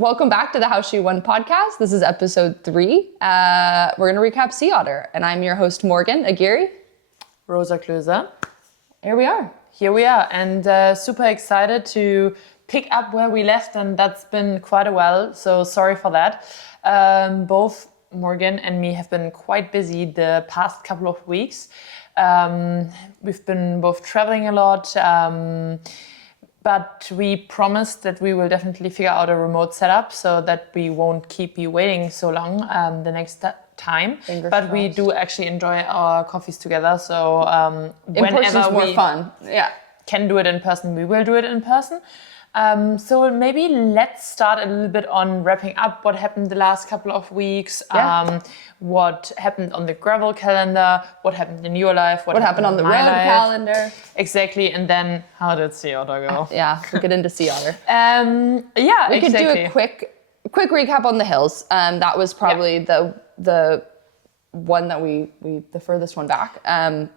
Welcome back to the How She Won podcast. This is episode 3. We're going to recap Sea Otter, and I'm your host, Morgan Aguirre. Rosa Klöser. Here we are. Here we are, and super excited to pick up where we left, and that's been quite a while, so sorry for that. Both Morgan and me have been quite busy the past couple of weeks. We've been both traveling a lot, but we promised that we will definitely figure out a remote setup so that we won't keep you waiting so long the next time. But we do actually enjoy our coffees together, so whenever more fun. Yeah, can do it in person, we will do it in person. So maybe let's start a little bit on wrapping up what happened the last couple of weeks, what happened on the gravel calendar, what happened in your life, what happened on the road calendar. Exactly, and then how did Sea Otter go? Yeah, we'll get into Sea Otter. We could do a quick recap on the hills. That was probably the one that we the furthest one back.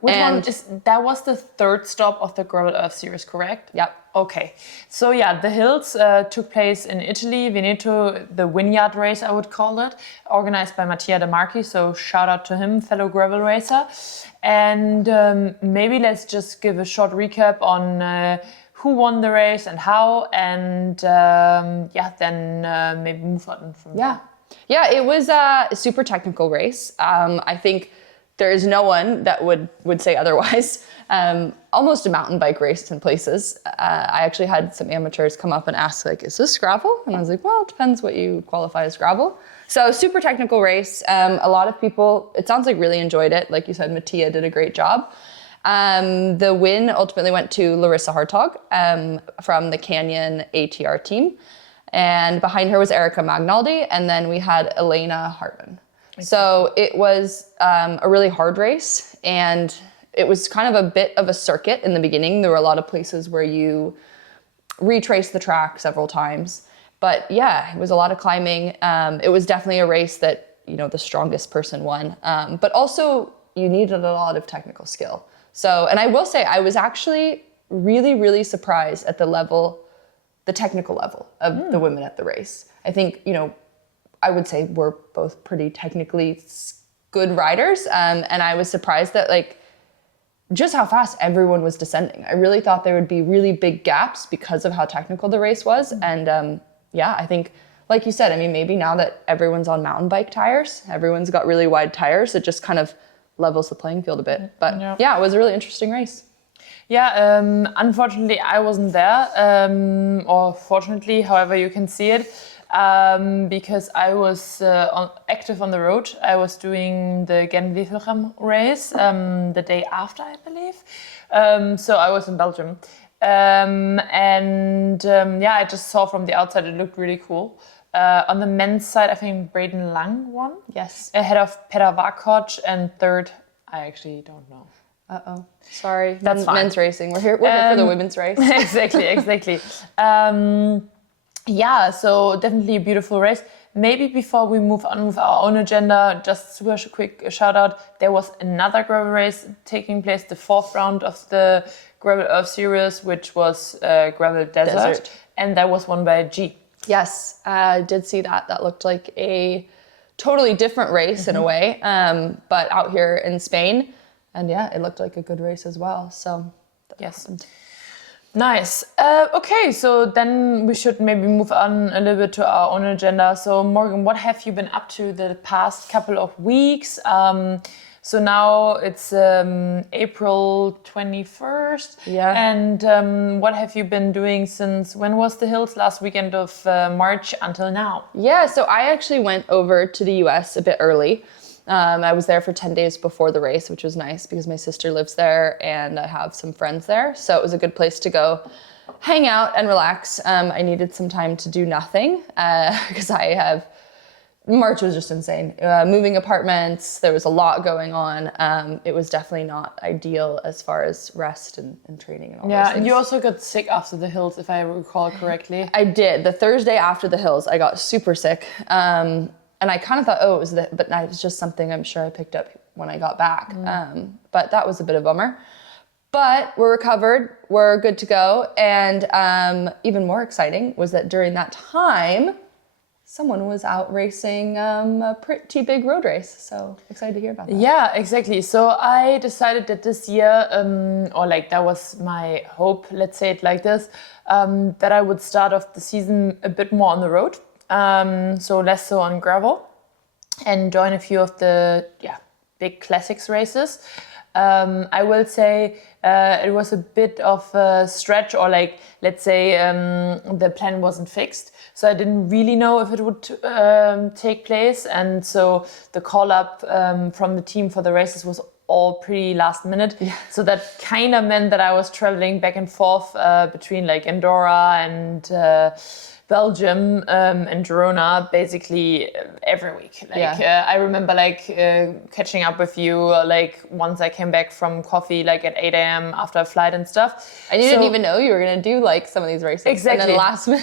Which one is that? Was the third stop of the Gravel Earth series, correct? Yep. Okay, so the hills took place in Italy, Veneto, the Vineyard race I would call it, organized by Mattia De Marchi, so shout out to him, fellow gravel racer. And maybe let's just give a short recap on who won the race and how, and then maybe move on from there. Yeah, it was a super technical race. I think there is no one that would say otherwise. Almost a mountain bike race in places. I actually had some amateurs come up and ask, like, is this gravel? And I was like, well, it depends what you qualify as gravel. So super technical race. A lot of people, it sounds like, really enjoyed it. Like you said, Mattia did a great job. The win ultimately went to Larissa Hartog from the Canyon ATR team. And behind her was Erica Magnaldi, and then we had Elena Hartman. So it was a really hard race, and it was kind of a bit of a circuit in the beginning. There were a lot of places where you retrace the track several times. But yeah, it was a lot of climbing. It was definitely a race that, the strongest person won. But also you needed a lot of technical skill. So, and I will say, I was actually really, really surprised at the technical level of the women at the race. I think, I would say we're both pretty technically good riders. And I was surprised that just how fast everyone was descending. I really thought there would be really big gaps because of how technical the race was. And I think, like you said, maybe now that everyone's on mountain bike tires, everyone's got really wide tires, it just kind of levels the playing field a bit. But it was a really interesting race. Yeah, unfortunately I wasn't there, or fortunately, however you can see it, because I was active on the road. I was doing the Gent-Wevelgem race the day after, I believe. So I was in Belgium. I just saw from the outside, it looked really cool. On the men's side, I think Braden Lang won. Yes. Ahead of Peter Varkot, and third, I actually don't know. Uh-oh. Sorry. That's fine. Men's racing. We're here for the women's race. Exactly. So definitely a beautiful race. Maybe before we move on with our own agenda, just super quick shout out. There was another gravel race taking place, the 4th round of the Gravel Earth series, which was Gravel Desert. And that was won by G. Yes, I did see that. That looked like a totally different race in a way, but out here in Spain. And it looked like a good race as well. So yes. Nice. Okay, so then we should maybe move on a little bit to our own agenda. So Morgan, what have you been up to the past couple of weeks? So now it's April 21st. Yeah. And what have you been doing since, when was the hills? Last weekend of March until now? Yeah, so I actually went over to the US a bit early. I was there for 10 days before the race, which was nice because my sister lives there and I have some friends there. So it was a good place to go hang out and relax. I needed some time to do nothing because March was just insane. Moving apartments, there was a lot going on. It was definitely not ideal as far as rest and training and all those things. Yeah, and you also got sick after the hills, if I recall correctly. I did. The Thursday after the hills, I got super sick. And I kind of thought, it was but it was just something I'm sure I picked up when I got back. But that was a bit of a bummer. But we're recovered, we're good to go. And even more exciting was that during that time, someone was out racing a pretty big road race. So excited to hear about that. Yeah, exactly. So I decided that this year, or like that was my hope, let's say it like this, that I would start off the season a bit more on the road, so less so on gravel, and join a few of the big classics races. I will say it was a bit of a stretch, or like, let's say the plan wasn't fixed. So I didn't really know if it would take place. And so the call up from the team for the races was all pretty last minute. Yeah. So that kind of meant that I was traveling back and forth between like Andorra and Belgium and Girona basically every week. I remember catching up with you once I came back from coffee at 8 a.m. after a flight and stuff. And you didn't even know you were going to do some of these races. Exactly. And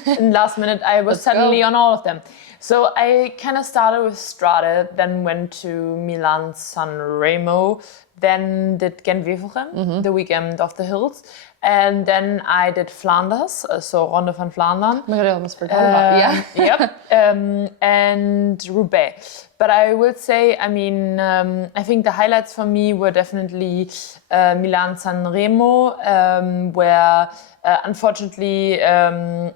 then last minute I was suddenly on all of them. So I kind of started with Strade, then went to Milan San Remo, then did Gent-Wevelgem, the weekend of the hills. And then I did Flanders, so Ronde van Vlaanderen. Oh my God, I almost forgot about Yep. And Roubaix. But I would say, I think the highlights for me were definitely Milan San Remo, where unfortunately, none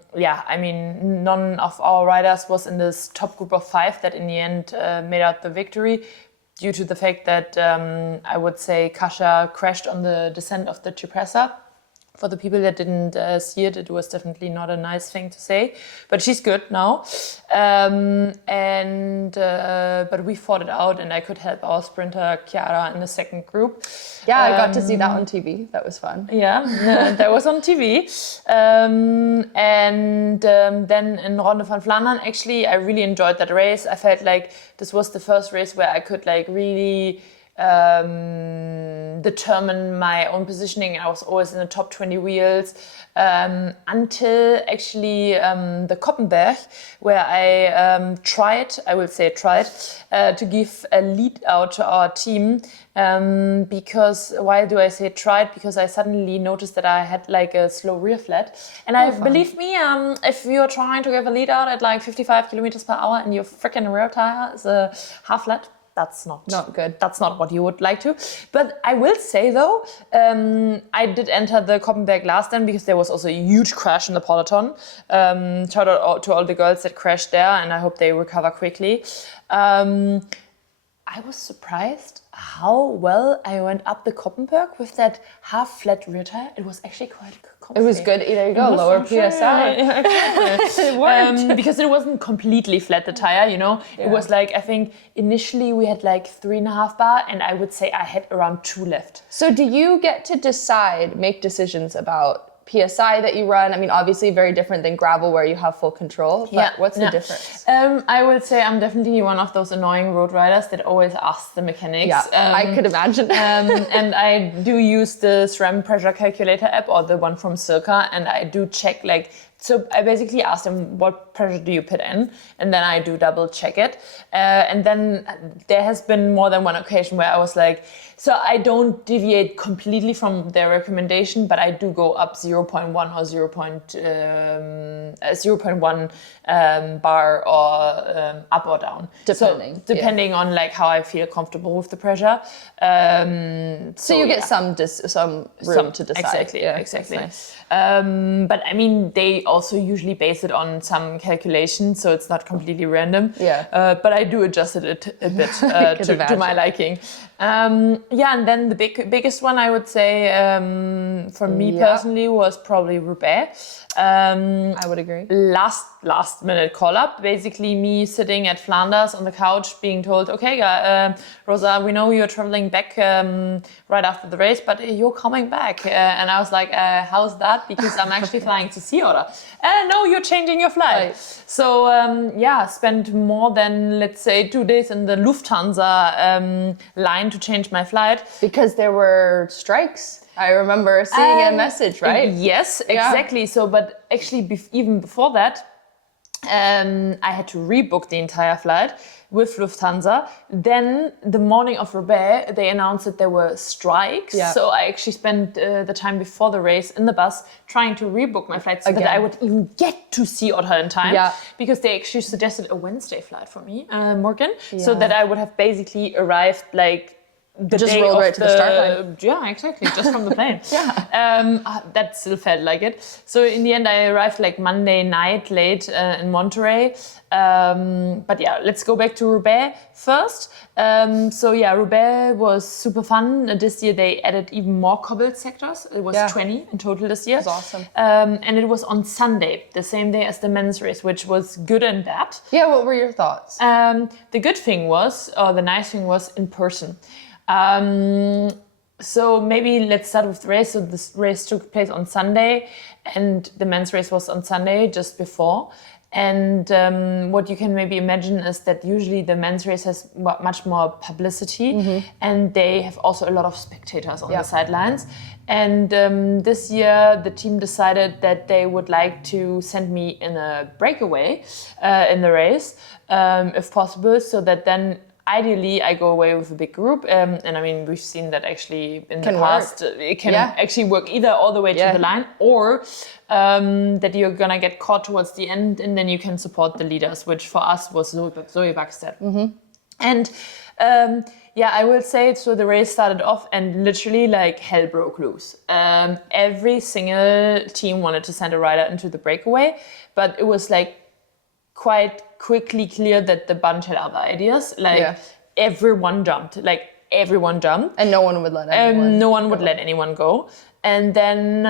of our riders was in this top group of 5 that in the end made out the victory, due to the fact that I would say Kasia crashed on the descent of the Cipressa. For the people that didn't see it, it was definitely not a nice thing to say, but she's good now. But we fought it out, and I could help our sprinter Chiara in the second group. Yeah, I got to see that on TV. That was fun. Yeah, that was on TV. Then in Ronde van Vlaanderen, actually, I really enjoyed that race. I felt like this was the first race where I could really determine my own positioning. I was always in the top 20 wheels until actually the Koppenberg, where I tried to give a lead out to our team. Because, why do I say tried? Because I suddenly noticed that I had a slow rear flat. And believe me, if you're trying to give a lead out at 55 kilometers per hour and your freaking rear tire is a half flat, that's not good. That's not what you would like to. But I will say though, I did enter the Koppenberg last time because there was also a huge crash in the peloton. Shout out to all the girls that crashed there, and I hope they recover quickly. I was surprised how well I went up the Koppenberg with that half-flat rear tire. It was actually quite comfy. It was good. There you go, lower PSI. Yeah, exactly. It worked. Because it wasn't completely flat, the tire, Yeah. It was I think initially we had 3.5 bar, and I would say I had around 2 left. So do you get to make decisions about PSI that you run? Obviously very different than gravel where you have full control, but what's the difference? I would say I'm definitely one of those annoying road riders that always asks the mechanics. Yeah, I could imagine. And I do use the SRAM pressure calculator app, or the one from Silka, and I do check so I basically asked them, what pressure do you put in? And then I do double check it. And then there has been more than one occasion where I was so I don't deviate completely from their recommendation, but I do go up 0.1 or 0.1 bar or up or down. Depending on like how I feel comfortable with the pressure. So you get some room to decide. Exactly, yeah, exactly. Nice. But I mean, they also usually base it on some calculations, so it's not completely random. Yeah. But I do adjust it a bit to my liking. And then the biggest one I would say for me personally was probably Roubaix. I would agree. Last minute call up, basically me sitting at Flanders on the couch being told, okay, Rosa, we know you're traveling back right after the race, but you're coming back. And I was like, how's that? Because I'm actually flying to Sea Otter. No, you're changing your flight. Right. So spent more than, let's say, 2 days in the Lufthansa line to change my flight. Because there were strikes. I remember seeing a message, right? Yes, exactly. Yeah. So, but actually, even before that, I had to rebook the entire flight with Lufthansa. Then the morning of Roubaix, they announced that there were strikes. Yeah. So I actually spent the time before the race in the bus trying to rebook my flight so that I would even get to Sea Otter in time. Yeah. Because they actually suggested a Wednesday flight for me, Morgan, so that I would have basically arrived like the just day rolled of right to the start line. Yeah, exactly, just from the plane. Yeah. That still felt like it. So in the end, I arrived like Monday night late in Monterey. But yeah, let's go back to Roubaix first. So yeah, Roubaix was super fun. This year they added even more cobbled sectors. It was 20 in total this year. That's awesome. And it was on Sunday, the same day as the men's race, which was good and bad. Yeah, what were your thoughts? The good thing was, or the nice thing was, in person. So maybe let's start with the race. So this race took place on Sunday and the men's race was on Sunday just before. And what you can maybe imagine is that usually the men's race has much more publicity and they have also a lot of spectators on the sidelines. And this year the team decided that they would like to send me in a breakaway in the race, if possible, so that then ideally, I go away with a big group, and I mean, we've seen that actually in the past. It can actually work either all the way to the line, or that you're gonna get caught towards the end, and then you can support the leaders, which for us was Zoe Baxter. And I will say, so the race started off, and literally like hell broke loose. Every single team wanted to send a rider into the breakaway, but it was like quite quickly clear that the bunch had other ideas. Everyone jumped. And no one would let anyone no one would let anyone go. And then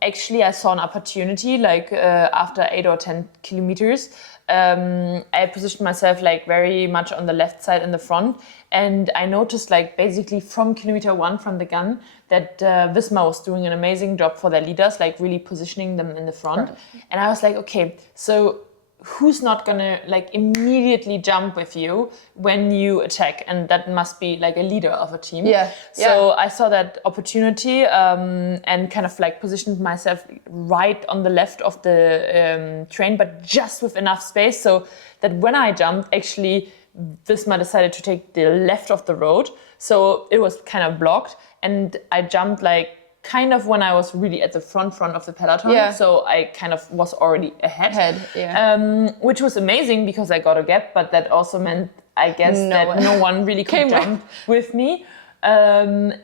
actually I saw an opportunity after 8 or 10 kilometers. I positioned myself very much on the left side in the front. And I noticed basically from kilometer 1 from the gun that Visma was doing an amazing job for their leaders, really positioning them in the front. Right. And I was like, okay, so who's not gonna immediately jump with you when you attack? And that must be a leader of a team. So I saw that opportunity and kind of positioned myself right on the left of the train, but just with enough space so that when I jumped, actually Visma decided to take the left of the road. So it was kind of blocked, and I jumped kind of when I was really at the front of the peloton. So I kind of was already ahead. Which was amazing because I got a gap, but that also meant, I guess, no one really could jump with me. Then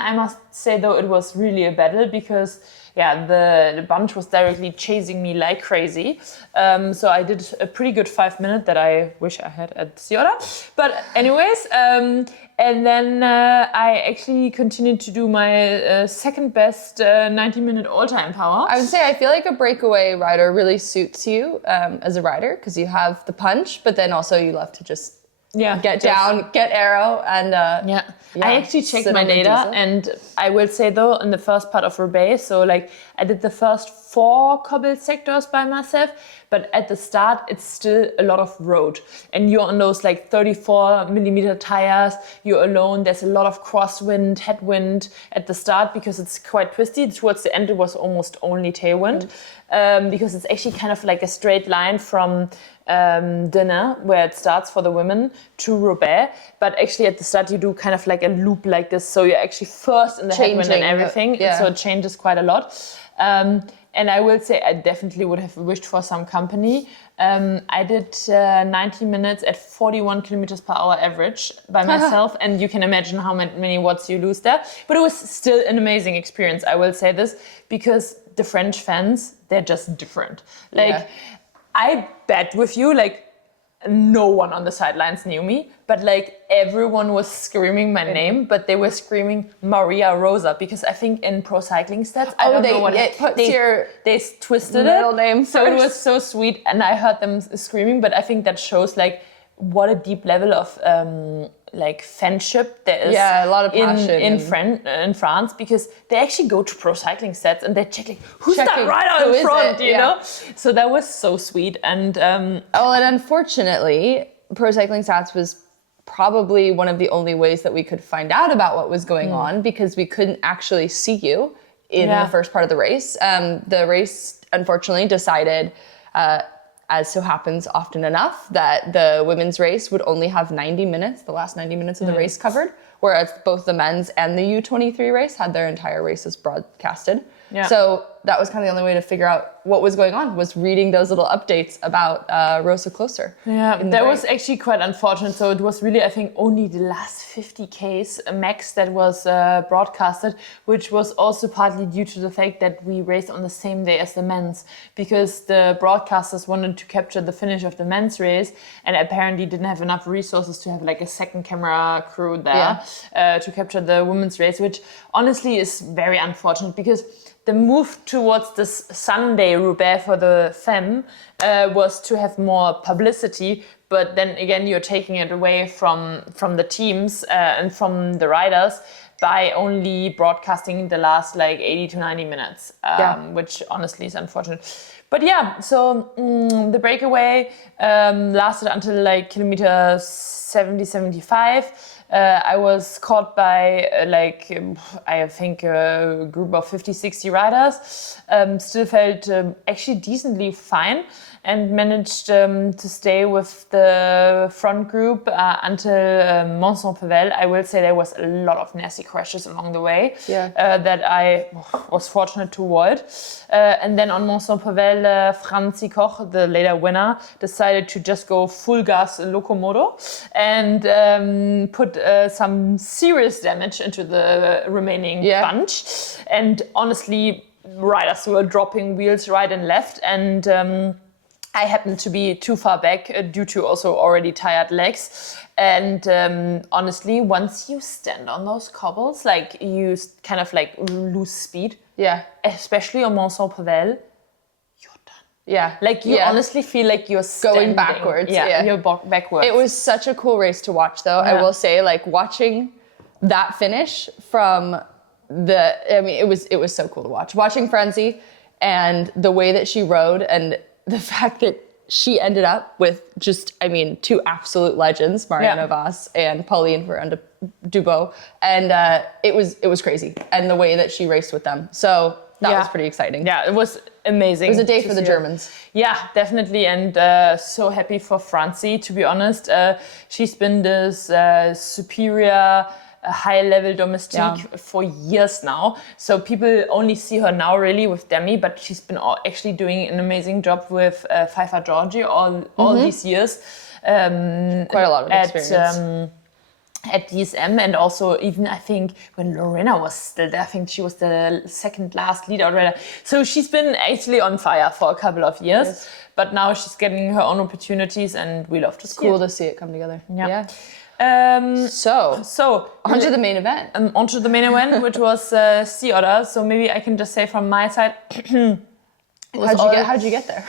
I must say, though, it was really a battle because the bunch was directly chasing me like crazy. So I did a pretty good 5 minute that I wish I had at Sea Otter. But anyways, and then I actually continued to do my second best 90-minute all-time power. I would say I feel like a breakaway rider really suits you as a rider because you have the punch, but then also you love to just get down, get aero, and I actually checked my data, and I will say though, in the first part of Roubaix, so I did the first 4 cobbled sectors by myself, but at the start it's still a lot of road, and you're on those 34mm tires, you're alone, there's a lot of crosswind, headwind at the start because it's quite twisty. Towards the end it was almost only tailwind, because it's actually kind of a straight line from Dinner, where it starts for the women, to Roubaix, but actually at the start you do kind of a loop like this, so you're actually first in the headwind and everything, so it changes quite a lot. And I will say I definitely would have wished for some company. I did 90 minutes at 41 kilometers per hour average by myself, and you can imagine how many watts you lose there. But it was still an amazing experience, I will say this, because the French fans, they're just different. I bet with you, no one on the sidelines knew me, but everyone was screaming my name, but they were screaming Maria Rosa, because I think in pro cycling stats, I don't know what they twisted middle it. name so it was so sweet, and I heard them screaming, but I think that shows what a deep level of fanship there is. A lot of passion in France, because they actually go to pro cycling stats and they check who's that rider in front, you know? So that was so sweet. And and unfortunately, pro cycling stats was probably one of the only ways that we could find out about what was going on, because we couldn't actually see you in the first part of the race. The race, unfortunately, decided, as so happens often enough, that the women's race would only have 90 minutes, the last 90 minutes of the race covered, whereas both the men's and the U23 race had their entire races broadcasted. Yeah. So that was kind of the only way to figure out what was going on, was reading those little updates about Rosa Closer. Yeah, that was actually quite unfortunate. So it was really, I think, only the last 50 Ks max that was broadcasted, which was also partly due to the fact that we raced on the same day as the men's, because the broadcasters wanted to capture the finish of the men's race and apparently didn't have enough resources to have like a second camera crew there to capture the women's race, which honestly is very unfortunate, because the move towards this Sunday Roubaix for the Femme was to have more publicity, but then again you're taking it away from the teams and from the riders by only broadcasting the last like 80 to 90 minutes, which honestly is unfortunate. But yeah, so the breakaway lasted until like kilometer 70, 75. I was caught by I think a group of 50, 60 riders. Still felt actually decently fine and managed to stay with the front group until Mont-Saint-Pével. I will say there was a lot of nasty crashes along the way that I was fortunate to avoid. And then on Mont-Saint-Pével, Franzi Koch, the later winner, decided to just go full gas locomoto and put some serious damage into the remaining bunch. And honestly, riders were dropping wheels right and left, and I happened to be too far back due to also already tired legs. And honestly, once you stand on those cobbles, like you kind of like lose speed. Yeah. Especially on Mont-Saint-Pével, you're done. Yeah. Like you honestly feel like you're going backwards. Yeah, you're backwards. It was such a cool race to watch, though. I will say, like watching that finish from it was so cool to watch. Watching Franzi and the way that she rode, and the fact that she ended up with just, two absolute legends, Marianne Vos and Pauline Ferrand-Dubo, and it was crazy, and the way that she raced with them. So that was pretty exciting. Yeah, it was amazing. It was a day for the Germans. Yeah, definitely, and so happy for Franzi, to be honest. She's been this superior, high-level domestique for years now. So people only see her now really with Demi, but she's been actually doing an amazing job with Pfeiffer Georgi all these years. Quite a lot of experience. At DSM, and also even I think when Lorena was still there, I think she was the second last lead out rider. So she's been actually on fire for a couple of years, but now she's getting her own opportunities, and we love to see it. It's cool to see it come together. Yeah. So onto the main event. Onto the main event, which was Sea Otter. So maybe I can just say from my side, how'd you get there?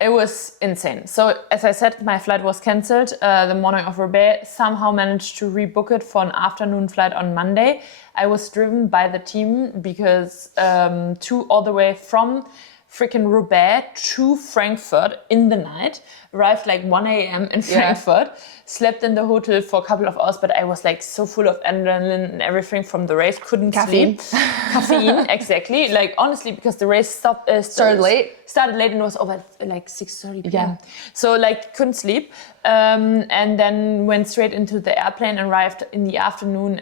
It was insane. So as I said, my flight was cancelled the morning of Roubaix. Somehow managed to rebook it for an afternoon flight on Monday. I was driven by the team because all the way from freaking Roubaix to Frankfurt in the night. Arrived like 1 a.m. in Frankfurt, slept in the hotel for a couple of hours, but I was like so full of adrenaline and everything from the race, couldn't sleep. Caffeine, exactly. Like honestly, because the race started late and it was over at like 6:30 p.m. Yeah. So like couldn't sleep, and then went straight into the airplane, arrived in the afternoon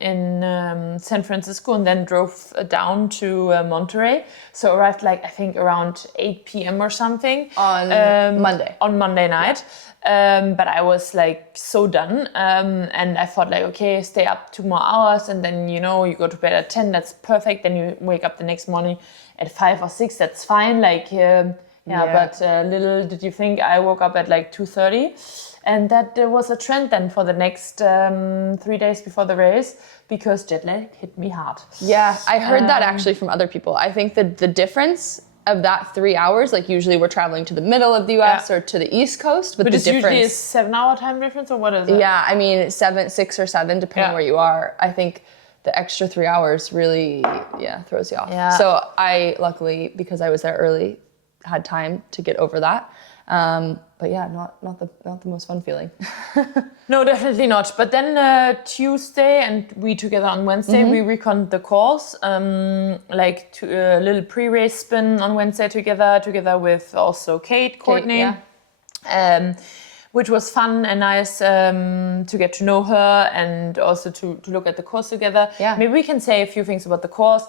in San Francisco, and then drove down to Monterey. So arrived like I think around 8 p.m. or something on Monday. On Monday night. But I was like so done, and I thought like, okay, stay up 2 more hours, and then you go to bed at 10, that's perfect, then you wake up the next morning at 5 or 6, that's fine, like but little did you think I woke up at like 2:30, and that was a trend then for the next 3 days before the race, because jet lag hit me hard. Yeah, I heard that actually from other people. I think that the difference of that 3 hours, like usually we're traveling to the middle of the US or to the East Coast, but the difference usually is 7-hour time difference, or what is it? Yeah, 6 or 7, depending where you are. I think the extra 3 hours really throws you off. Yeah. So I luckily, because I was there early, had time to get over that. But yeah, not the most fun feeling. No, definitely not. But then Tuesday and we together on Wednesday, we reconned the course, like a little pre-race spin on Wednesday together with also Kate, Courtney, which was fun and nice to get to know her and also to look at the course together. Yeah. Maybe we can say a few things about the course.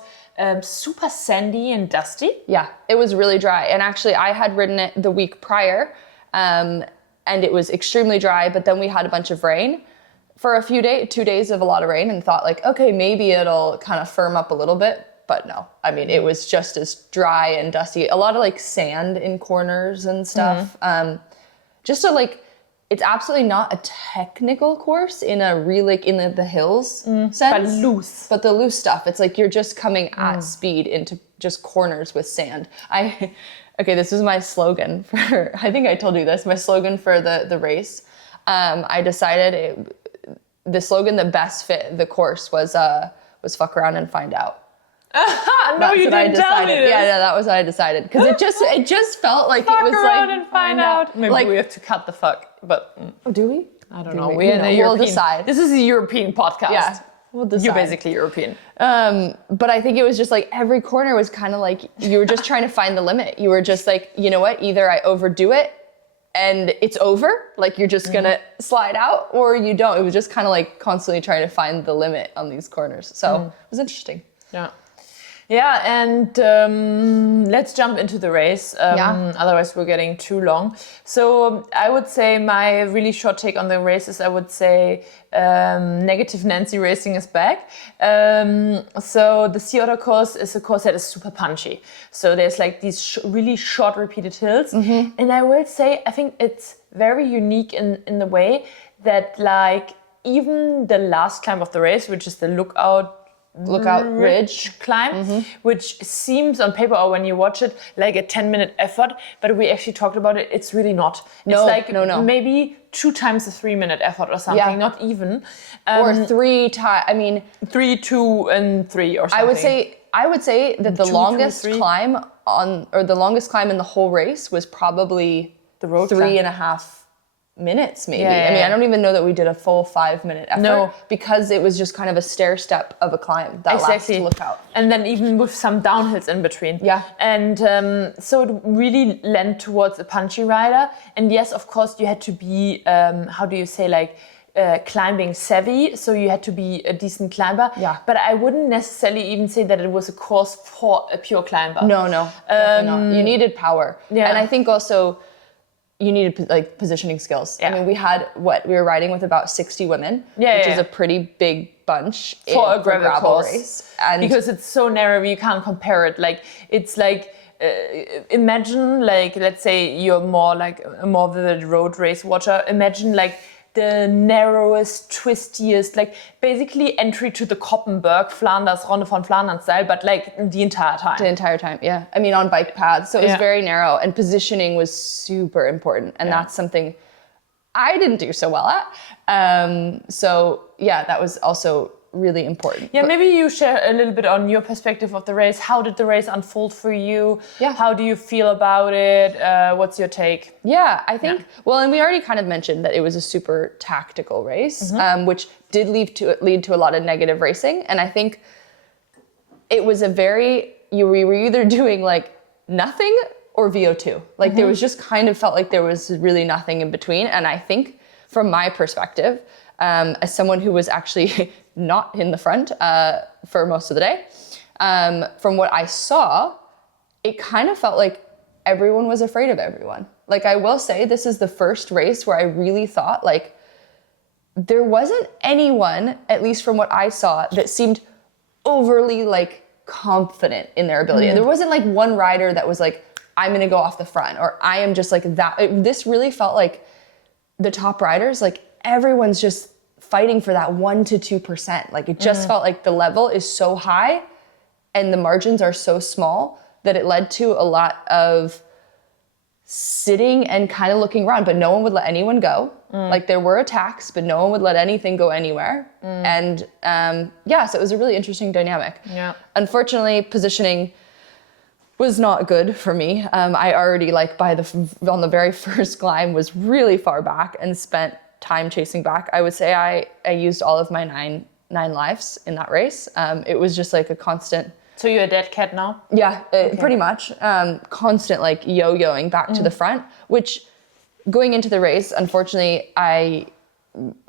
Super sandy and dusty. Yeah, it was really dry. And actually, I had ridden it the week prior, and it was extremely dry, but then we had a bunch of rain for a few days, 2 days of a lot of rain, and thought like, okay, maybe it'll kind of firm up a little bit. But no, I mean, it was just as dry and dusty. A lot of like sand in corners and stuff. Just to like, it's absolutely not a technical course in a really like in the hills sense. But loose. But the loose stuff, it's like you're just coming at speed into just corners with sand. Okay, this is my slogan for, I think I told you this, my slogan for the race. I decided the slogan that best fit the course was fuck around and find out. No, you didn't tell me this. Yeah, that was what I decided. Because it just felt like fuck it was around like and find out. Maybe like, we have to cut the fuck, but oh, do we? I don't know. We'll decide. This is a European podcast. Yeah, we'll decide. You're basically European. But I think it was just like every corner was kind of like you were just trying to find the limit. You were just like, you know what? Either I overdo it and it's over, like you're just gonna slide out, or you don't. It was just kind of like constantly trying to find the limit on these corners. So it was interesting. Yeah. Yeah, and let's jump into the race. Otherwise, we're getting too long. So I would say my really short take on the race is I would say negative Nancy racing is back. So the Sea Otter course is a course that is super punchy. So there's like these really short repeated hills. And I will say I think it's very unique in the way that like even the last climb of the race, which is the Lookout Ridge climb, which seems on paper or when you watch it like a 10-minute effort, but we actually talked about it, it's really not. It's like maybe 2 times a 3-minute effort or something, not even. Or 3 times, I mean 3, 2, and 3 or something. I would say that the longest climb the longest climb in the whole race was probably the road 3.5 minutes maybe. Yeah, I mean, I don't even know that we did a full 5-minute effort because it was just kind of a stair step of a climb that last Lookout. And then even with some downhills in between. Yeah. And so it really lent towards a punchy rider. And yes, of course, you had to be, how do you say, like climbing savvy. So you had to be a decent climber. Yeah. But I wouldn't necessarily even say that it was a course for a pure climber. No, definitely not. You needed power. Yeah. And I think also you needed like positioning skills. Yeah. I mean, we were riding with about 60 women, which is a pretty big bunch for a gravel race. And because it's so narrow, you can't compare it. Like it's like imagine like let's say you're more like a more vivid road race watcher. Imagine like the narrowest, twistiest, like basically entry to the Koppenberg, Flanders, Ronde von Flandern style, but like the entire time. The entire time, yeah. I mean, on bike paths. So it was very narrow and positioning was super important. And that's something I didn't do so well at. So yeah, that was also really important. Yeah, maybe you share a little bit on your perspective of the race. How did the race unfold for you? Yeah. How do you feel about it? What's your take? Yeah, I think, well, and we already kind of mentioned that it was a super tactical race, which did lead to a lot of negative racing. And I think it was you were either doing like nothing or VO2. Like there was just kind of felt like there was really nothing in between. And I think from my perspective, as someone who was actually not in the front for most of the day, from what I saw, it kind of felt like everyone was afraid of everyone. Like I will say, this is the first race where I really thought like there wasn't anyone, at least from what I saw, that seemed overly like confident in their ability. There wasn't like one rider that was like, I'm gonna go off the front, or I am just like that. This really felt like the top riders, like everyone's just fighting for that 1 to 2%. Like it just felt like the level is so high and the margins are so small that it led to a lot of sitting and kind of looking around, but no one would let anyone go. Like there were attacks, but no one would let anything go anywhere. And so it was a really interesting dynamic. Yeah. Unfortunately, positioning was not good for me. I already on the very first climb was really far back and spent time chasing back. I would say I used all of my nine lives in that race. It was just like a constant. So you're a dead cat now? Yeah, pretty much. Constant like yo-yoing back to the front, which going into the race, unfortunately, I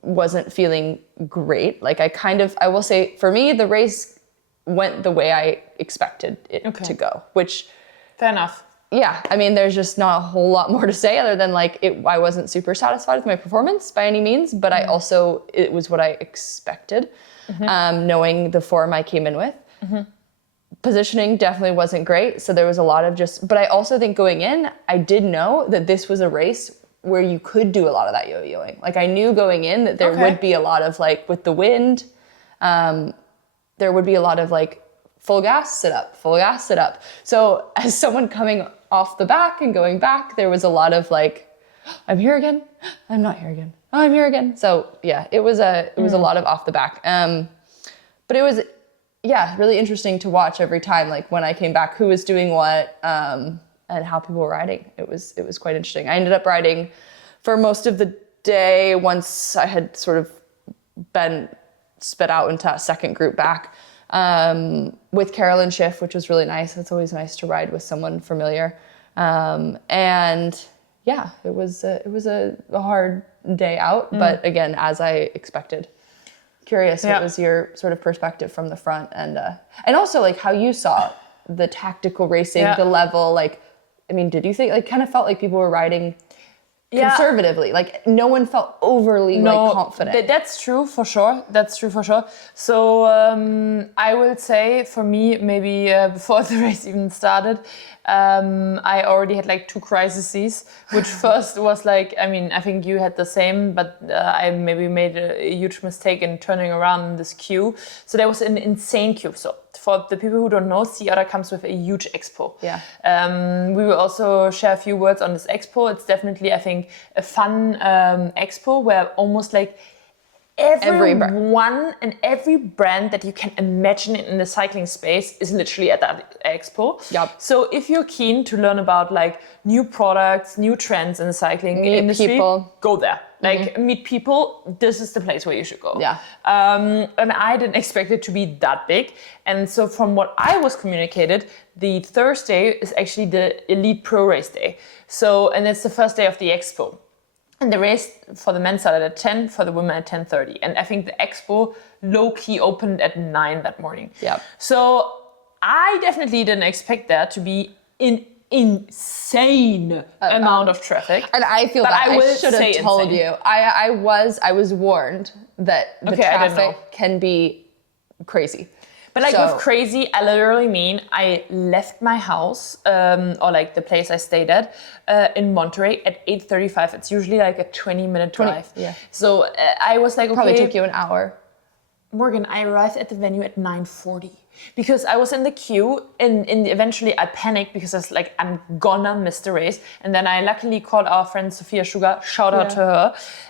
wasn't feeling great. Like I will say for me, the race went the way I expected it to go, which. Fair enough. Yeah, I mean, there's just not a whole lot more to say other than like I wasn't super satisfied with my performance by any means, but it was what I expected, knowing the form I came in with. Positioning definitely wasn't great, so there was a lot of but I also think going in, I did know that this was a race where you could do a lot of that yo-yoing. Like I knew going in that there would be a lot of like with the wind, there would be a lot of like full gas, sit up, full gas, sit up. So as someone coming off the back and going back, there was a lot of like, I'm here again, I'm not here again, oh, I'm here again. So yeah, it was a lot of off the back. But it was, really interesting to watch every time, like when I came back, who was doing what, and how people were riding. It was quite interesting. I ended up riding for most of the day once I had sort of been spit out into a second group back. With Carolyn Schiff, which was really nice. It's always nice to ride with someone familiar. And yeah, it was a hard day out, but again, as I expected. Curious, what was your sort of perspective from the front and also like how you saw the tactical racing, the level, like, I mean, did you think, like, kind of felt like people were riding conservatively, like no one felt overly like confident. That's true for sure. So I would say for me, maybe before the race even started, I already had like 2 crises, which first was like, I mean, I think you had the same, but I maybe made a huge mistake in turning around in this queue. So there was an insane queue. So for the people who don't know, Sea Otter comes with a huge expo. Yeah. We will also share a few words on this expo. It's definitely, I think, a fun expo where almost like everyone and every brand that you can imagine in the cycling space is literally at that expo. Yep. So if you're keen to learn about like new products, new trends in the cycling industry, go there. Like meet people, this is the place where you should go. Yeah. And I didn't expect it to be that big. And so from what I was communicated, the Thursday is actually the Elite Pro Race Day. So, and it's the first day of the expo. And the race for the men started at 10, for the women at 10:30. And I think the expo low-key opened at 9 that morning. Yeah. So I definitely didn't expect there to be an insane amount of traffic. And I feel that I should have told you. I was warned that the traffic can be crazy. But like with crazy, I literally mean I left my house or like the place I stayed at in Monterey at 8:35. It's usually like a 20-minute drive. Yeah. So I was like, okay. Probably took you an hour. Morgan, I arrived at the venue at 9:40 because I was in the queue and eventually I panicked because I was like, I'm gonna miss the race. And then I luckily called our friend Sophia Sugar, shout out to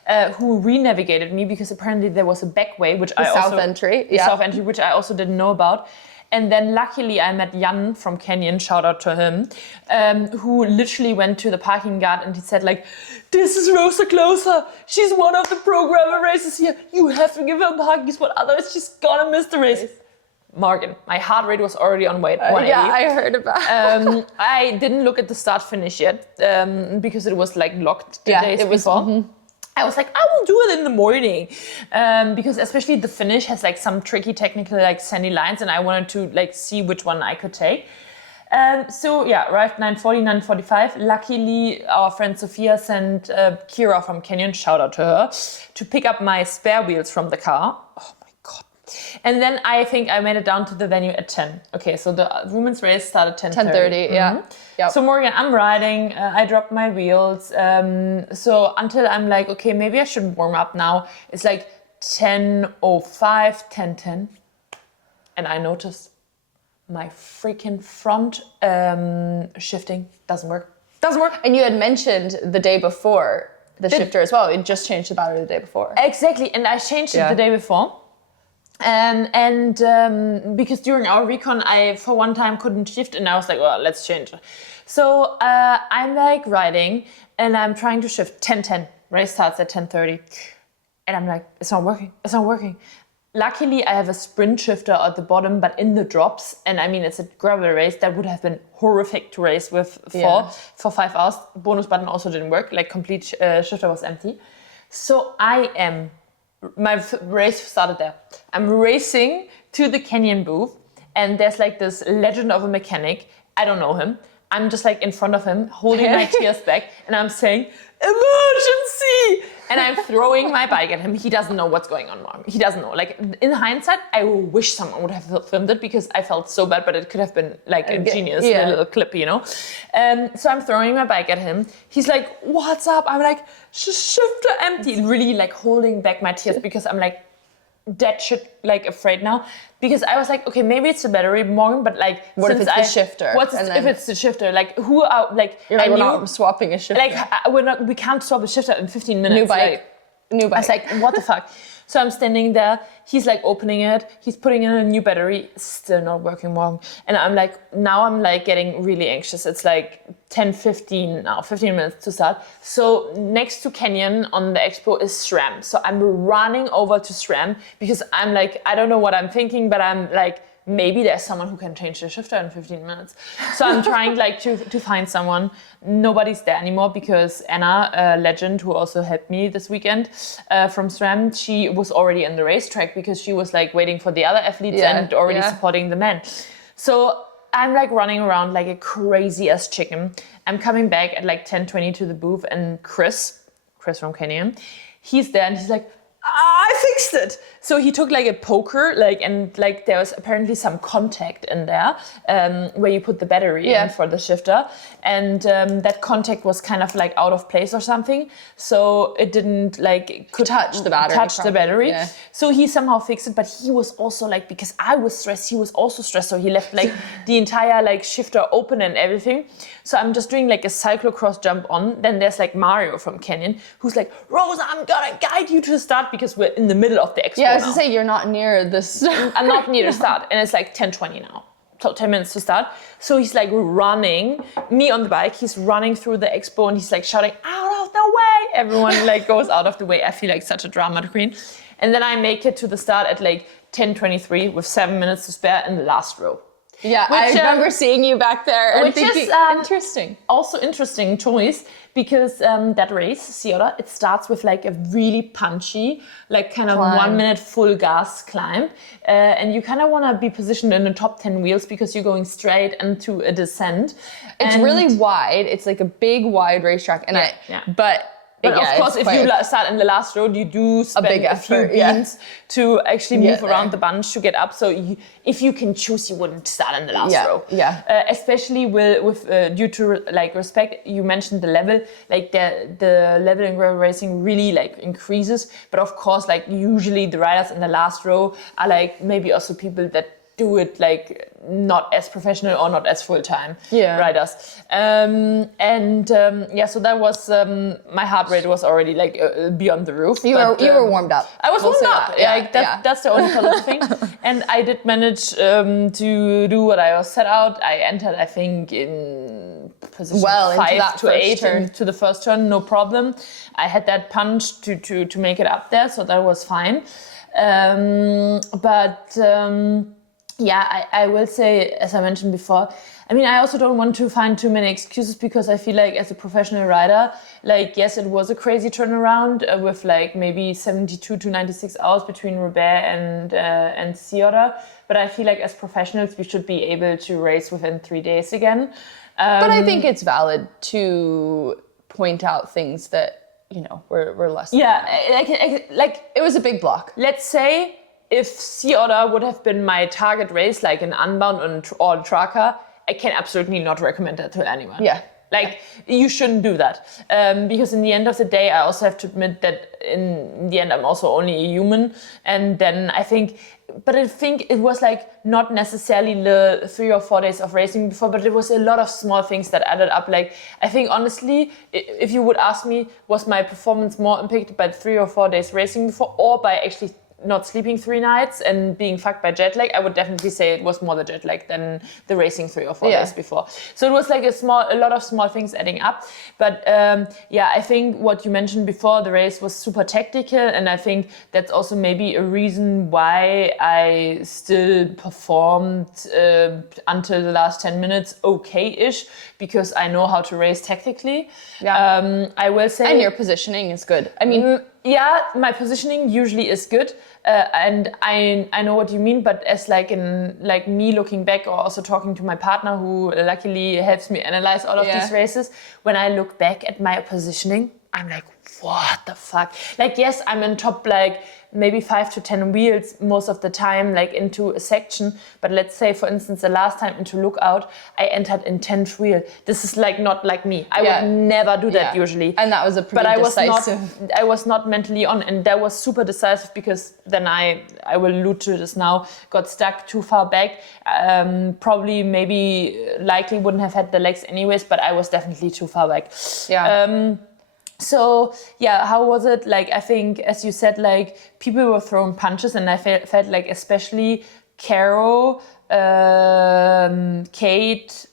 her, who re-navigated me because apparently there was a back way, which South entry, which I also didn't know about. And then luckily I met Jan from Canyon, shout out to him, who literally went to the parking guard and he said like, this is Rosa closer. She's one of the programmer races here. You have to give her a parking spot, otherwise she's gonna miss the race. Morgan, my heart rate was already on 180. Yeah, I heard about it. I didn't look at the start finish yet because it was like locked the days before. I was like, I will do it in the morning because especially the finish has like some tricky technical like sandy lines and I wanted to like see which one I could take. So yeah, arrived 9:40, 9:45. Luckily, our friend Sophia sent Kira from Canyon, shout out to her, to pick up my spare wheels from the car. Oh my God. And then I think I made it down to the venue at 10. Okay, so the women's race started 10:30. 10:30, yeah. Yep. So Morgan, I'm riding, I dropped my wheels. So until I'm like, okay, maybe I should warm up now. It's like 10:05, 10:10. And I noticed my freaking front shifting doesn't work. And you had mentioned the day before the shifter as well. It just changed the battery the day before. Exactly, and I changed it the day before. Because during our recon, I for one time couldn't shift, and I was like, well, let's change it. So I'm like riding, and I'm trying to shift 10:10. Race starts at 10:30, and I'm like, it's not working. Luckily, I have a sprint shifter at the bottom, but in the drops, and I mean, it's a gravel race, that would have been horrific to race with for 5 hours. Bonus button also didn't work, like complete shifter was empty. So my race started there. I'm racing to the canyon booth, and there's like this legend of a mechanic. I don't know him. I'm just like in front of him, holding my tears back, and I'm saying, emergency! And I'm throwing my bike at him. He doesn't know what's going on wrong. He doesn't know. Like, in hindsight, I wish someone would have filmed it because I felt so bad, but it could have been like a genius little clip, you know? So I'm throwing my bike at him. He's like, what's up? I'm like, shifter empty. Really like holding back my tears because I'm like, dead shit, like afraid now, because I was like, okay, maybe it's the battery, Morgan, but like, what if it's the shifter? If it's the shifter? Like, who are like? You're like, we're not swapping a shifter. Like, we can't swap a shifter in 15 minutes. New bike. I was like, what the fuck? So I'm standing there. He's like opening it. He's putting in a new battery. Still not working, Morgan. And I'm like getting really anxious. It's like 10:15 now, 15 minutes to start. So next to Canyon on the expo is SRAM. So I'm running over to SRAM because I'm like, I don't know what I'm thinking, but I'm like, maybe there's someone who can change the shifter in 15 minutes. So I'm trying like to find someone. Nobody's there anymore because Anna, a legend who also helped me this weekend from SRAM, she was already in the racetrack because she was like waiting for the other athletes and already supporting the men. So I'm like running around like a crazy ass chicken. I'm coming back at like 10:20 to the booth, and Chris from Canyon, he's there and he's like, I fixed it. So he took like a poker, and there was apparently some contact in there where you put the battery in for the shifter, and that contact was kind of like out of place or something, so it didn't touch the battery. Yeah. So he somehow fixed it, but he was also like, because I was stressed, he was also stressed, so he left like the entire like shifter open and everything. So I'm just doing like a cyclocross jump on. Then there's like Mario from Canyon who's like, Rosa, I'm gonna guide you to the start because we're in the middle of the expo. Yeah, I was gonna say, you're not near this. I'm not near the start, and it's like 10:20 now. So 10 minutes to start. So he's like running, me on the bike, he's running through the expo and he's like shouting, out of the way. Everyone like goes out of the way. I feel like such a drama queen. And then I make it to the start at like 10:23 with 7 minutes to spare in the last row. Yeah, I remember seeing you back there and thinking, interesting. Also interesting choice, because that race, Sea Otter, it starts with like a really punchy, like kind of 1 minute full gas climb. And you kind of want to be positioned in the top 10 wheels because you're going straight into a descent. It's really wide. It's like a big, wide racetrack. And But of course, if you start in the last road, you do spend a few beans to actually move around the bunch to get up. So if you can choose, you wouldn't start in the last row. Yeah. Especially with due to like respect, you mentioned the level. Like the level in gravel racing really like increases. But of course, like usually the riders in the last row are like maybe also people that do it like not as professional or not as full-time riders. So that was my heart rate was already like beyond the roof. You were warmed up. I was warmed up. That's the only positive thing. And I did manage to do what I was set out. I entered, I think, in position 5 to 8 into the first turn, no problem. I had that punch to make it up there, so that was fine. I will say, as I mentioned before, I mean, I also don't want to find too many excuses because I feel like as a professional rider, like, yes, it was a crazy turnaround with like maybe 72 to 96 hours between Roubaix and Sea Otter. But I feel like as professionals, we should be able to race within 3 days again. But I think it's valid to point out things that, were less. Yeah, like it was a big block. Let's say if Sea Otter would have been my target race, like an Unbound or Tracker, I can absolutely not recommend that to anyone. Yeah. You shouldn't do that. Because in the end of the day, I also have to admit that in the end, I'm also only a human. And then I think it was like not necessarily the 3 or 4 days of racing before, but it was a lot of small things that added up. Like, I think honestly, if you would ask me, was my performance more impacted by 3 or 4 days racing before or by actually not sleeping 3 nights and being fucked by jet lag, I would definitely say it was more the jet lag than the racing 3 or 4 days before. So it was like a lot of small things adding up. But I think what you mentioned before, the race was super technical, and I think that's also maybe a reason why I still performed until the last 10 minutes okay-ish, because I know how to race technically. I will say, and your positioning is good. I mean, my positioning usually is good, and I know what you mean. But as like me looking back, or also talking to my partner, who luckily helps me analyze all of these races, when I look back at my positioning, I'm like, what the fuck? Like, yes, I'm in top like maybe 5 to 10 wheels most of the time, like into a section. But let's say, for instance, the last time into Lookout, I entered in 10th wheel. This is like not like me. I would never do that usually. And that was a pretty decisive. I was not mentally on, and that was super decisive, because then I will allude to this now, got stuck too far back. Probably, maybe, likely wouldn't have had the legs anyways, but I was definitely too far back. So how was it? Like, I think, as you said, like, people were throwing punches, and I felt like especially Caro, Kate,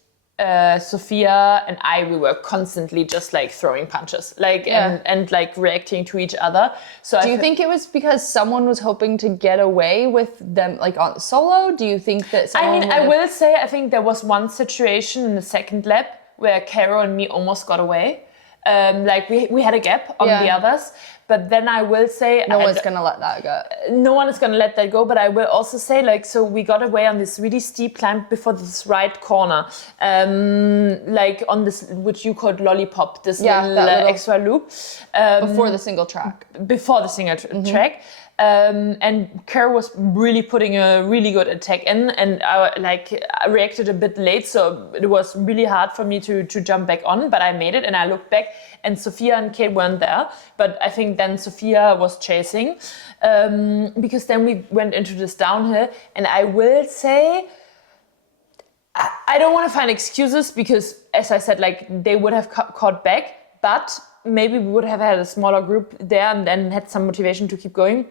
Sophia and we were constantly just like throwing punches, like and like reacting to each other. So do you think it was because someone was hoping to get away with them, like on solo? Do you think that someone I will say, I think there was one situation in the second lap where Caro and me almost got away. Like we had a gap on the others, but then I will say no one's gonna let that go. No one is gonna let that go, but I will also say, like, so we got away on this really steep climb before this right corner, like on this, which you called lollipop, this little extra loop, before the single track. Before the single track. And Kerr was really putting a really good attack in, and I reacted a bit late, so it was really hard for me to jump back on, but I made it, and I looked back, and Sophia and Kate weren't there, but I think then Sophia was chasing, because then we went into this downhill, and I will say, I don't want to find excuses, because as I said, like, they would have caught back, but maybe we would have had a smaller group there and then had some motivation to keep going.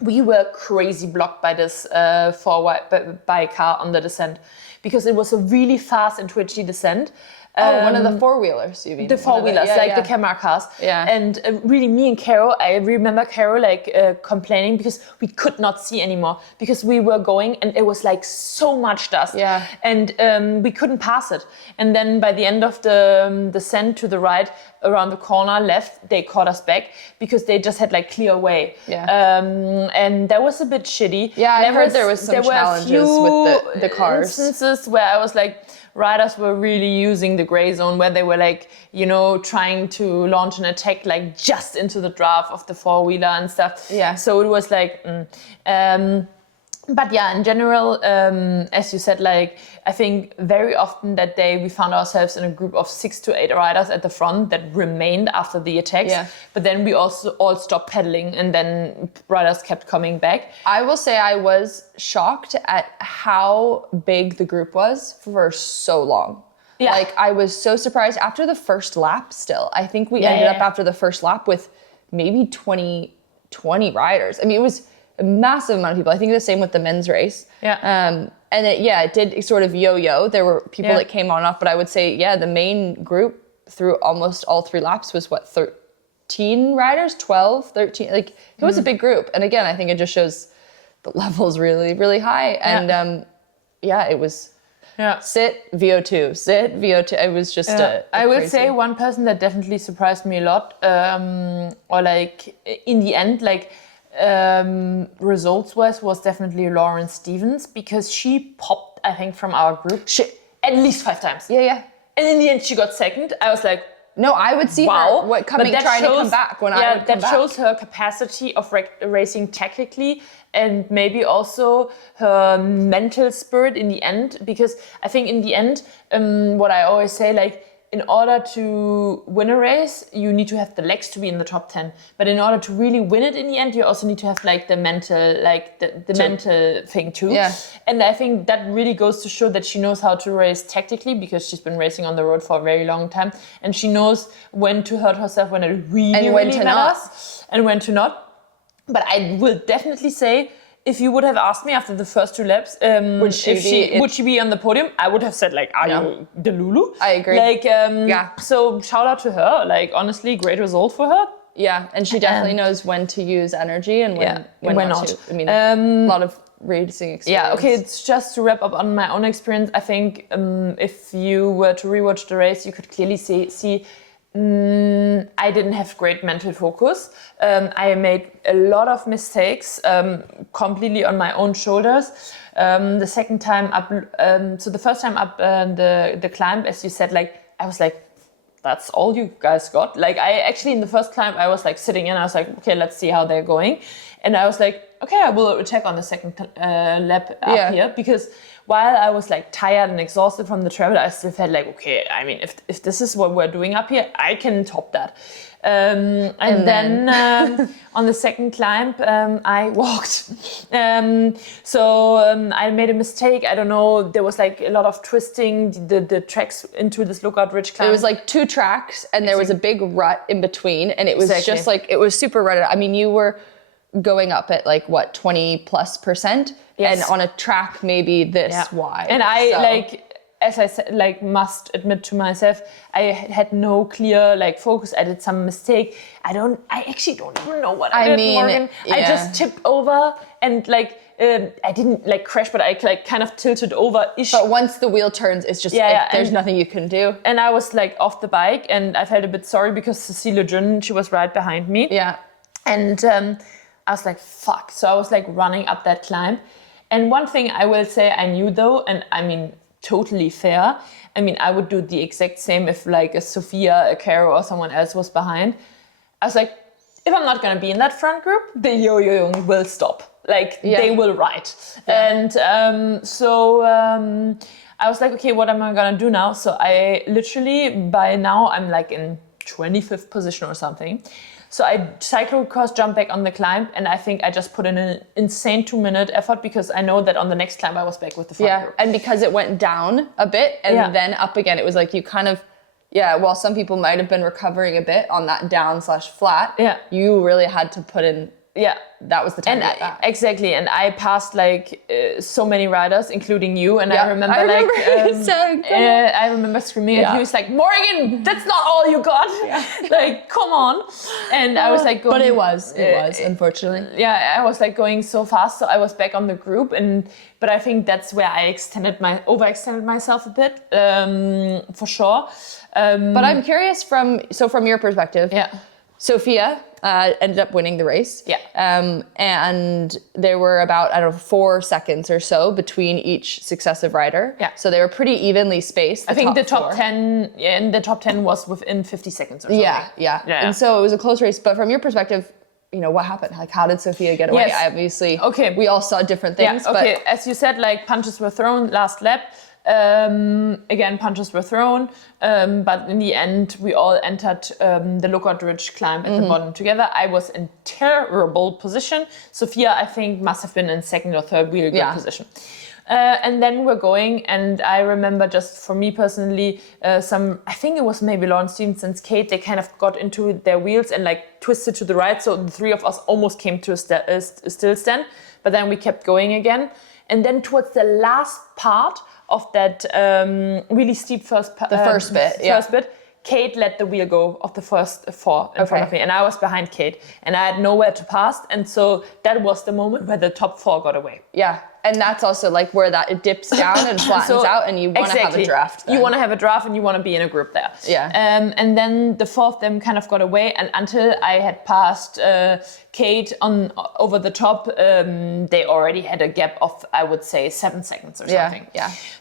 We were crazy blocked by this by a car on the descent, because it was a really fast and twitchy descent. One of the four-wheelers, you mean? The four-wheelers, the camera cars. Yeah. And really, me and Caro, I remember Caro complaining because we could not see anymore, because we were going and it was like so much dust. Yeah. And we couldn't pass it. And then by the end of the descent to the right, around the corner left, they caught us back because they just had like clear way. Yeah. And that was a bit shitty. Yeah, I heard there was some challenges with the cars. Instances where I was like, riders were really using the gray zone, where they were like, trying to launch an attack like just into the draft of the four-wheeler and stuff. Yeah. So it was like, but yeah, in general, as you said, like, I think very often that day we found ourselves in a group of 6 to 8 riders at the front that remained after the attacks. Yeah. But then we also all stopped pedaling, and then riders kept coming back. I will say I was shocked at how big the group was for so long. Yeah. Like, I was so surprised after the first lap still. I think we ended up after the first lap with maybe 20 riders. I mean, it was a massive amount of people. I think the same with the men's race. Yeah. And it did sort of yo-yo. There were people that came on and off, but I would say, the main group through almost all 3 laps was 13 riders, 12, 13. Like, it was a big group. And again, I think it just shows the level's really, really high. And it was sit VO2, sit VO2. It was just I would say one person that definitely surprised me a lot, or like in the end, like, results-wise, was definitely Lauren Stevens, because she popped, I think, from our group at least 5 times. Yeah. And in the end, she got second. I was like, no, I would see her trying to come back when I would come back. That shows her capacity of racing tactically, and maybe also her mental spirit in the end, because I think in the end, what I always say, like, in order to win a race, you need to have the legs to be in the top 10. But in order to really win it in the end, you also need to have like the mental, like the mental thing too. Yeah. And I think that really goes to show that she knows how to race tactically, because she's been racing on the road for a very long time, and she knows when to hurt herself when it really matters, and when to not. But I will definitely say, if you would have asked me after the first 2 laps, would she be on the podium? I would have said like, are you the Lulu? I agree. Like, So shout out to her. Like, honestly, great result for her. Yeah, and she definitely knows when to use energy and when not to. I mean, a lot of racing experience. Yeah, okay, it's just to wrap up on my own experience. I think if you were to rewatch the race, you could clearly see I didn't have great mental focus. I made a lot of mistakes completely on my own shoulders. The second time up, so the first time up the climb, as you said, like I was like, that's all you guys got. Like I actually in the first climb, I was like sitting in, I was like, okay, let's see how they're going. And I was like, okay, I will attack on the second lap up here, because while I was like tired and exhausted from the travel, I still felt like, okay, I mean, if this is what we're doing up here, I can top that. And then on the second climb, I walked. I made a mistake. I don't know. There was like a lot of twisting the tracks into this Lookout Ridge climb. It was like 2 tracks, and there was a big rut in between, and it was just like, it was super rutted. I mean, you were going up at like what, 20+%, and on a track maybe this wide. And I as I said, like must admit to myself, I had no clear like focus. I did some mistake. I actually don't even know what I did, Morgan. I just tipped over and like I didn't like crash, but I like kind of tilted over-ish. But once the wheel turns, it's just there's nothing you can do. And I was like off the bike, and I felt a bit sorry because Cecilia Jun, she was right behind me. Yeah. And I was like, fuck. So I was like running up that climb. And one thing I will say I knew though, and I mean, totally fair. I mean, I would do the exact same if like a Sophia, a Caro, or someone else was behind. I was like, if I'm not gonna be in that front group, the yo-yoing will stop. Like they will ride. And I was like, okay, what am I gonna do now? So I literally, by now, I'm like in 25th position or something. So I cyclocross jump back on the climb, and I think I just put in an insane 2-minute effort, because I know that on the next climb I was back with the front group. And because it went down a bit and then up again, it was like you kind of, while some people might have been recovering a bit on that down/flat, you really had to put in. That was the time. And exactly, and I passed like so many riders, including you. And I remember I remember screaming at you. It's like, Morgan, that's not all you got. Like, come on. And I was like, going, but it was unfortunately. I was like going so fast, so I was back on the group, but I think that's where I overextended myself a bit, for sure. But I'm curious from your perspective. Sophia ended up winning the race. And there were about, 4 seconds or so between each successive rider. So they were pretty evenly spaced. I think the top 10, and the top 10 was within 50 seconds or something. And so it was a close race. But from your perspective, what happened? Like, how did Sophia get away? Obviously, we all saw different things. But as you said, like punches were thrown last lap. Again, punches were thrown, but in the end, we all entered the Lookout Ridge climb at the bottom together. I was in terrible position. Sophia, I think, must have been in second or third really good position. And then we're going, and I remember just for me personally, I think it was maybe Lauren Stevenson's Kate, they kind of got into their wheels and like twisted to the right. So the 3 of us almost came to a still stand, but then we kept going again. And then towards the last part of that really steep first bit, Kate let the wheel go of the first 4 in front of me, and I was behind Kate, and I had nowhere to pass, and so that was the moment where the top 4 got away. And that's also like where it dips down and flattens out, and you want to have a draft. You want to have a draft, and you want to be in a group there. And then the 4 of them kind of got away, and until I had passed Kate over the top, they already had a gap of, I would say, 7 seconds or something.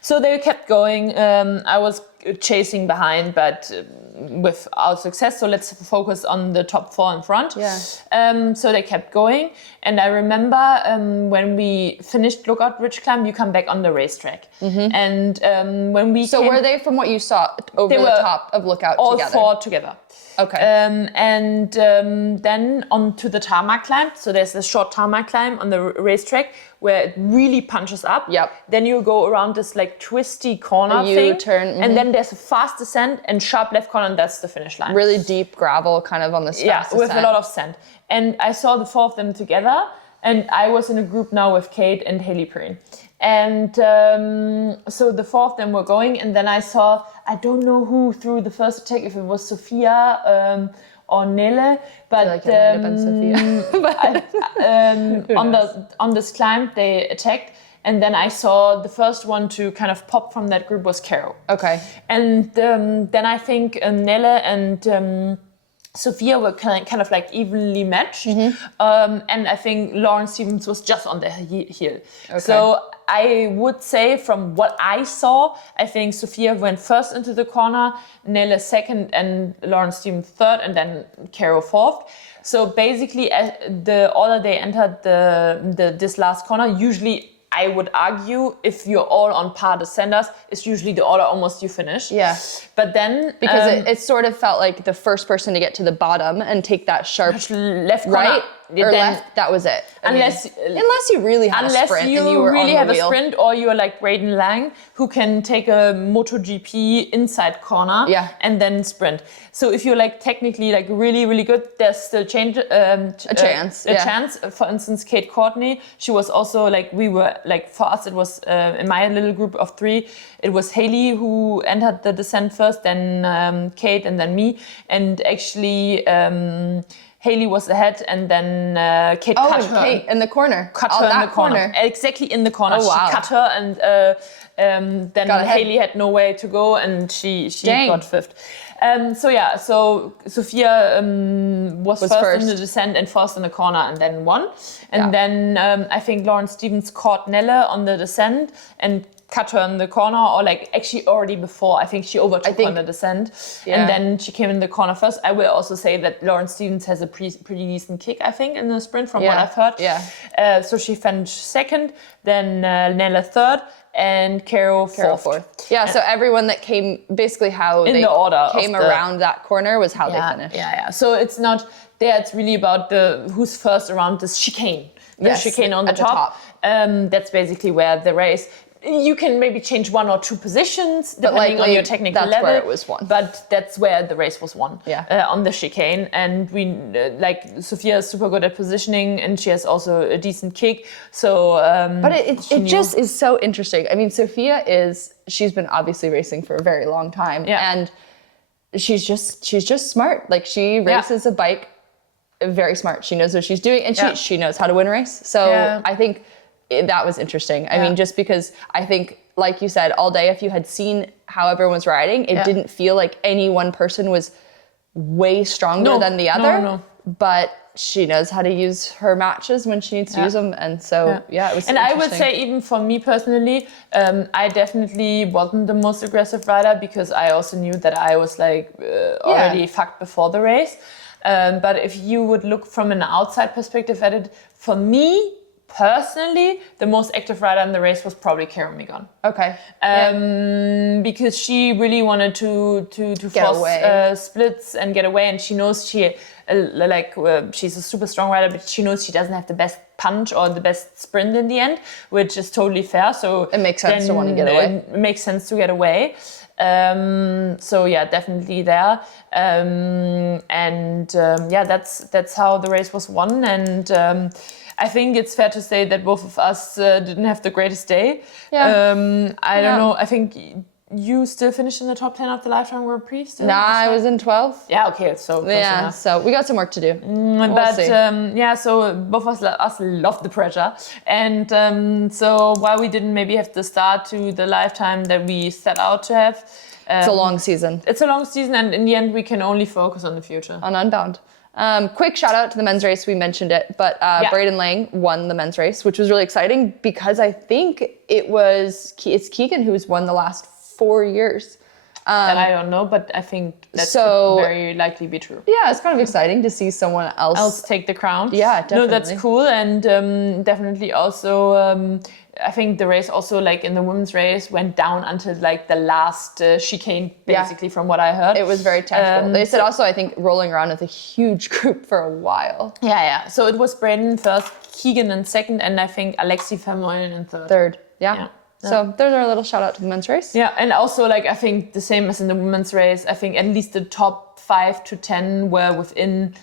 So they kept going. I was chasing behind, but without success. So let's focus on the top 4 in front. So they kept going, and I remember when we finished Lookout Ridge climb, you come back on the racetrack, and when we were they, from what you saw, over the top of Lookout all together? 4 together. And then onto the tarmac climb. So there's a short tarmac climb on the racetrack where it really punches up. Then you go around this like twisty corner thing, and then there's a fast descent and sharp left corner. corner, and that's the finish line. Really deep gravel, kind of on the Yeah, with a lot of sand. And I saw the 4 of them together, and I was in a group now with Kate and Haley Perrine. And so the 4 of them were going, and then I saw, I don't know who threw the first attack, if it was Sophia or Nele, but I feel like it might have been Sophia. on this climb they attacked, and then I saw the first one to kind of pop from that group was Caro. Okay. And then I think Nele and Sophia were kind of like evenly matched, and I think Lauren Stevens was just on the heel. Okay. So I would say, from what I saw, I think Sophia went first into the corner, Nele second, and Lauren Stevens third, and then Caro fourth. So basically, the order they entered this last corner, usually I would argue, if you're all on par descenders, it's usually the order almost you finish. Yeah. But then... Because it sort of felt like the first person to get to the bottom and take that sharp left corner, right or then, left, that was it. Unless you really have a sprint and you were really on have the a wheel. sprint, or you're like Braden Lang, who can take a MotoGP inside corner and then sprint. So if you're like technically like really, really good, there's still a chance. For instance, Kate Courtney, she was also like, we were like, for us, it was in my little group of 3, it was Haley who entered the descent first, then Kate, and then me. And actually, Haley was ahead, and then Kate cut her. Kate in the corner. Cut her in the corner. Exactly in the corner. Oh, wow. She cut her, and then Haley had no way to go, and she got 5th. So Sophia was first in the descent and first in the corner, and then won. And then I think Lauren Stevens caught Nelle on the descent and cut her in the corner, or like actually already before. I think she overtook her on the descent, and then she came in the corner first. I will also say that Lauren Stevens has a pretty decent kick, I think, in the sprint from what I've heard. Yeah. So she finished second, then Nelle third, and Caro fourth. Yeah, so everyone that came, basically how in they the order came around that corner was how they finished. Yeah. So it's not there. It's really about who's first around this chicane. The chicane on the top. That's basically where the race. You can maybe change 1 or 2 positions depending on your technical level. That's where it was won. But that's where the race was won. On the chicane. And we Sophia is super good at positioning, and she has also a decent kick. So, but it just is so interesting. I mean, she's been obviously racing for a very long time, and she's just smart. Like, she races a bike very smart. She knows what she's doing, and she knows how to win a race. So I think that was interesting. I mean, just because I think, like you said, all day, if you had seen how everyone was riding, it didn't feel like any one person was way stronger than the other. No. But she knows how to use her matches when she needs to use them. And so, it was And I would say, even for me personally, I definitely wasn't the most aggressive rider, because I also knew that I was like already fucked before the race. But if you would look from an outside perspective at it, for me, personally, the most active rider in the race was probably Caro Migon. Okay. Because she really wanted to force splits and get away, and she knows she's a super strong rider, but she knows she doesn't have the best punch or the best sprint in the end, which is totally fair. So it makes sense to want to get away. It makes sense to get away. Definitely there. That's how the race was won, and I think it's fair to say that both of us didn't have the greatest day. I don't know. I think you still finished in the top 10 of the Lifetime Grand Prix still? Nah, I was in 12th. Yeah, okay, so close enough. So we got some work to do. So both of us love the pressure. And so while we didn't maybe have the start to the Lifetime that we set out to have, it's a long season. It's a long season, and in the end, we can only focus on the future. On Unbound. Quick shout out to the men's race, we mentioned it, but Braden Lang won the men's race, which was really exciting, because I think it's Keegan who's won the last 4 years. That I don't know, but I think that's very likely be true. Yeah, it's kind of exciting to see someone else take the crown. Yeah, definitely. No, that's cool, and definitely also I think the race also, like in the women's race, went down until like the last chicane, basically, from what I heard. It was very technical. They said also, I think, rolling around with a huge group for a while. Yeah. So it was Braden first, Keegan in second, and I think Alexi Vermeulen in third. Yeah. So there's our little shout out to the men's race. Yeah, and also like I think the same as in the women's race, I think at least the top 5 to 10 were within,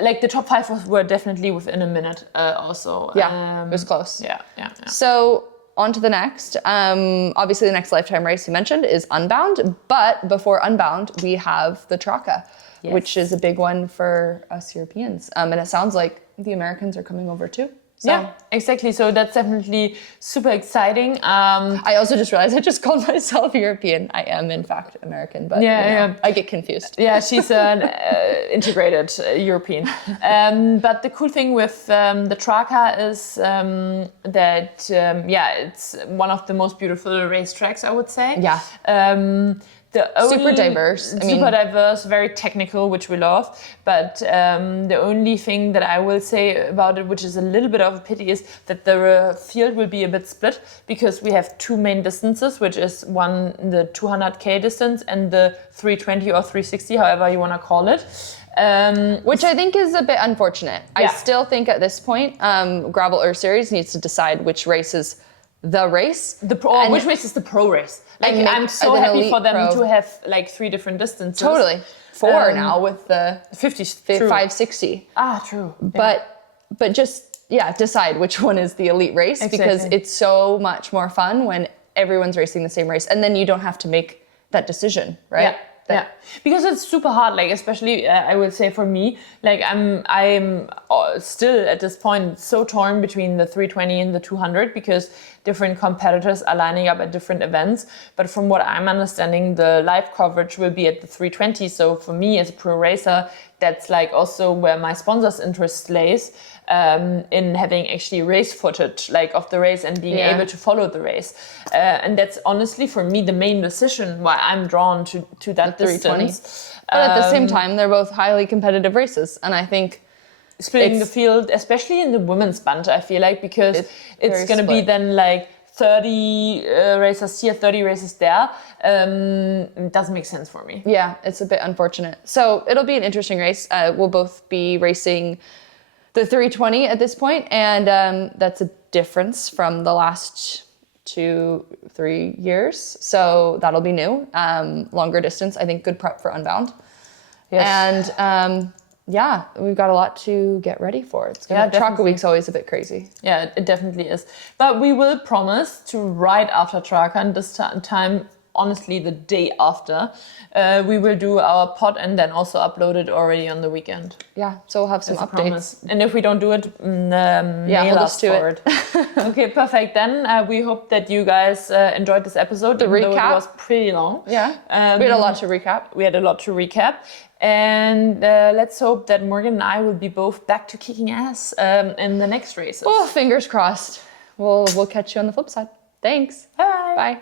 like the top 5 were definitely within a minute also. Yeah, it was close. Yeah. So on to the next. Obviously the next Lifetime race you mentioned is Unbound, but before Unbound we have the Traca, which is a big one for us Europeans. And it sounds like the Americans are coming over too. So. Yeah, exactly. So that's definitely super exciting. I also just realized I just called myself European. I am in fact American, but I get confused. Yeah, she's an integrated European. But the cool thing with the Traca is that it's one of the most beautiful racetracks, I would say. Yeah. Super diverse. Super diverse, very technical, which we love. But the only thing that I will say about it, which is a little bit of a pity, is that the field will be a bit split because we have 2 main distances, which is one the 200K distance and the 320 or 360, however you want to call it. Which I think is a bit unfortunate. I still think at this point, Gravel Earth Series needs to decide which race is the race. Which race is the pro race? Like I'm so happy for them to have like 3 different distances. Totally. 4 now with the 560. True. But just decide which one is the elite race because it's so much more fun when everyone's racing the same race and then you don't have to make that decision, right? Yeah, because it's super hard. Like especially, I would say for me, like I'm still at this point so torn between the 320 and the 200 because different competitors are lining up at different events. But from what I'm understanding, the live coverage will be at the 320. So for me as a pro racer, that's like also where my sponsor's interest lays. In having actually race footage like of the race and being able to follow the race. And that's honestly for me the main decision why I'm drawn to that distance. But at the same time, they're both highly competitive races. And I think splitting the field, especially in the women's bunch, I feel like, because it's going to be then like 30 races here, 30 races there. It doesn't make sense for me. Yeah, it's a bit unfortunate. So it'll be an interesting race. We'll both be racing the 320 at this point, and that's a difference from the last 2-3 years. So that'll be new. Longer distance, I think good prep for Unbound. Yes. And we've got a lot to get ready for. It's gonna Traca Week's always a bit crazy. Yeah, it definitely is. But we will promise to ride after Traca, and this time, honestly, the day after, we will do our pod and then also upload it already on the weekend. Yeah, so we'll have some updates. Promise. And if we don't do it, mail us for it. Okay, perfect. Then we hope that you guys enjoyed this episode. The recap. Though it was pretty long. Yeah, we had a lot to recap. And let's hope that Morgan and I will be both back to kicking ass in the next races. Oh, fingers crossed. We'll catch you on the flip side. Thanks. Bye. Bye.